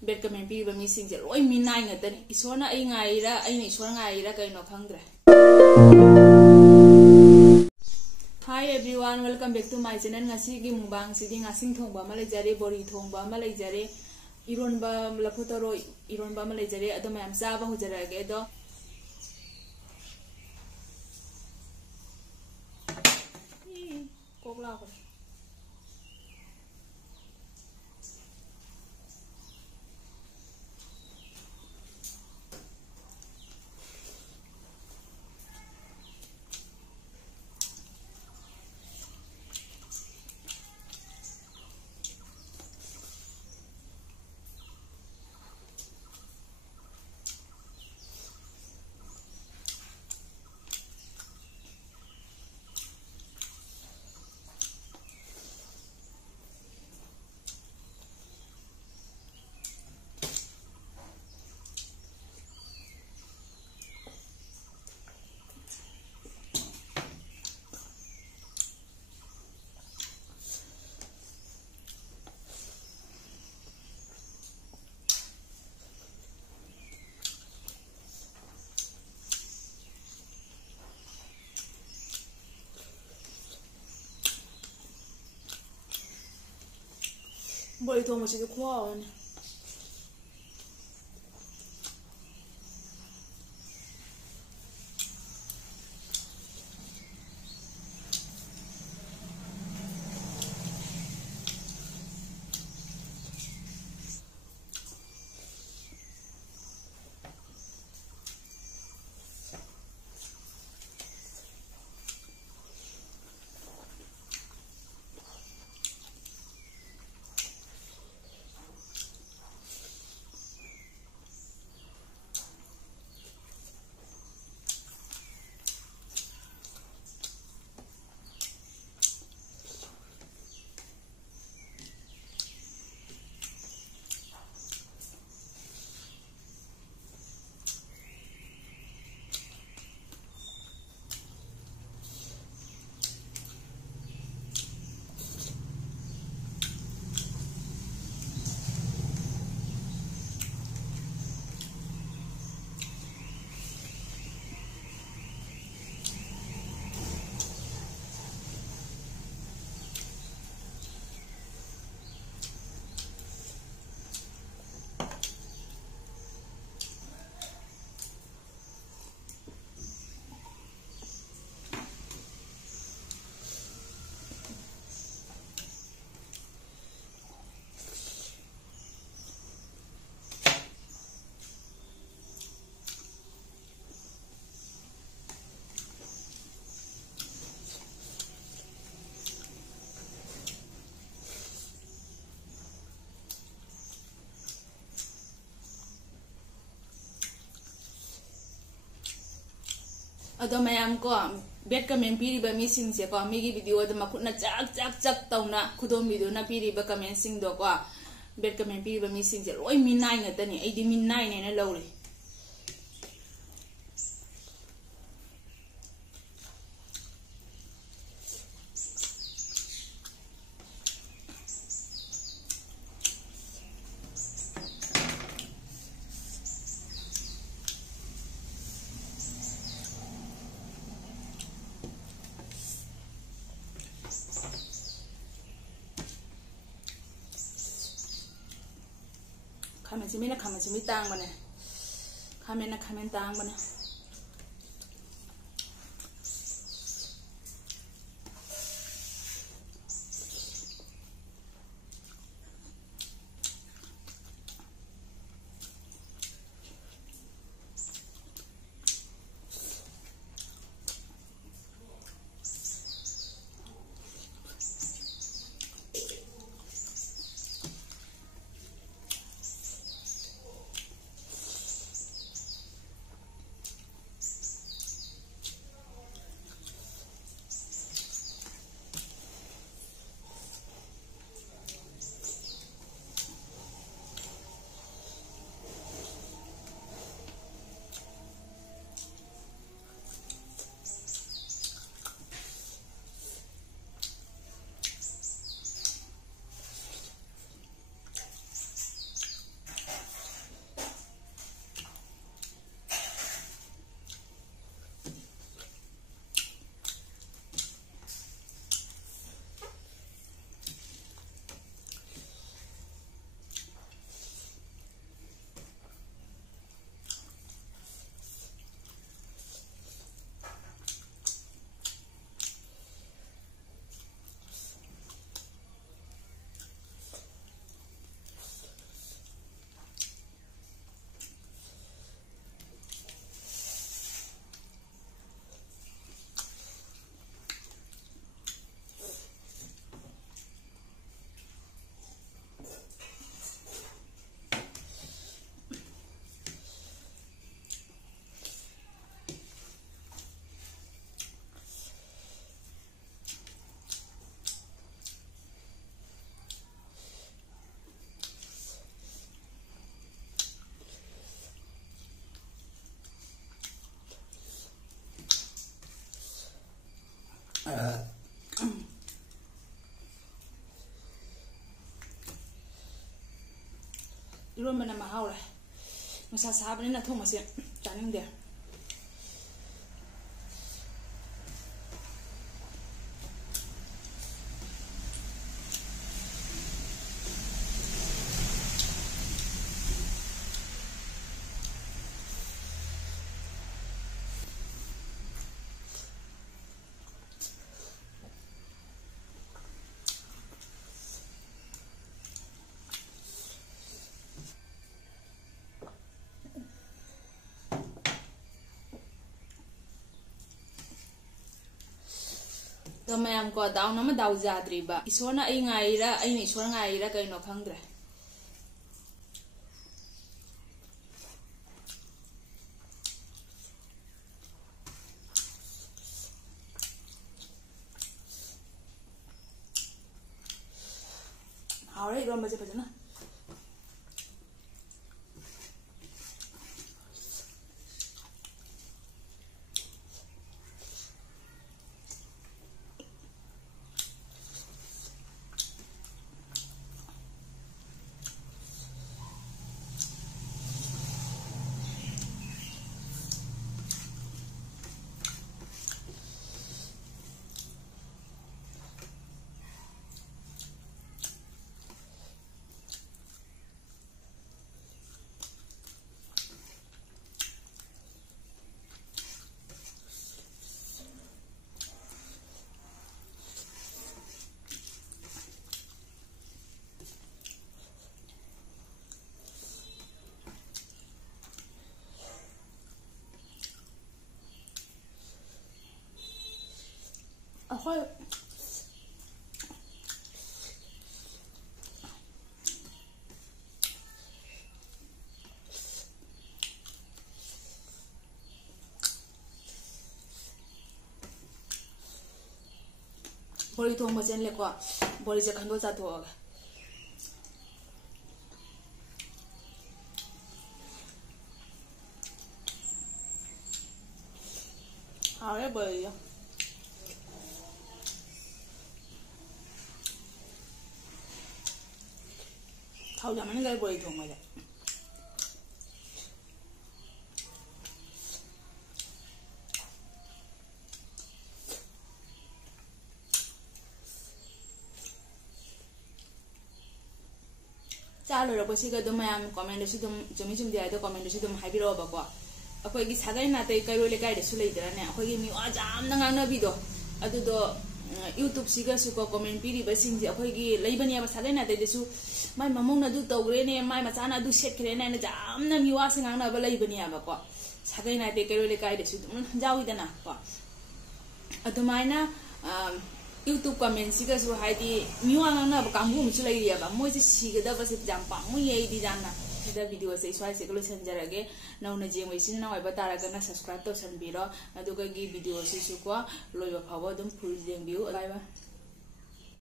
bed comment piriba mi sing je loi mi nai ngatani isona ai ngaira aina isona ngaira kaino khangdre. Hi everyone, welcome back to my channel. Ngasi gi mubang sidi ngasing thongba ma lejare bori thongba ma lejare ironba lafutaro ironba ma lejare ado mayam chaba hujarage do kokla ko bori thongba sidi khwaone. Ado mayam ko bed comment piriba mi sing se ko mi gi video da makutna chak tawna khudom video na piriba comment sing do ko bed comment piriba mi sing se loi mi nai ngatani ai di mi nai ne na lawre. Kamen simi na kamen simi tang bane, kamen na kamen tang bane. 이런면은 마하오래. 무사 사브리나 통마시 짜는데. तो मैं हमको दाव नम दाव जाद्रीबा इसोरना आई ngaira ai ni isor ngaira kaino khangdre Haware Irom बजे फजना ahoy bori thong ma chen le ko bori je khan do cha tho ga hawe bori ya thau ja mane gai bori thong ma ja चालो रबो सिगा दम ma'am comment से दम जमी जुम दिया तो comment से दम हाइबिरो बको अखोय गी सागाई नाते कैरो ले गाइड सु लेदराने अखोय गी मिवा जाम नंगाना बिदो अदुदो यूट्यूब सिगा सु को कमेंट पीरी बसिंग जे अखोय गी लेबनी अब सागाई नाते देसु माय ममोंग ना दु तौग्रे ने माय मचाना दु सेटखरे ने जाम न मिवा सिंगांग ना ब लेबनी अब को सागाई नाते कैरो ले गाइड सु दम जाविदना को अदुमाइना YouTube comment siga su haidi miwa ngana ba kambu mu chulai ya ba moi se sigada ba se jam pa mu ye di janna sida video se swai se klo senjarage nauna jeng wai sin na wai ba tara kana subscribe to san biro aduga gi video se su ko loi ba phawa dum full jeng view bye bye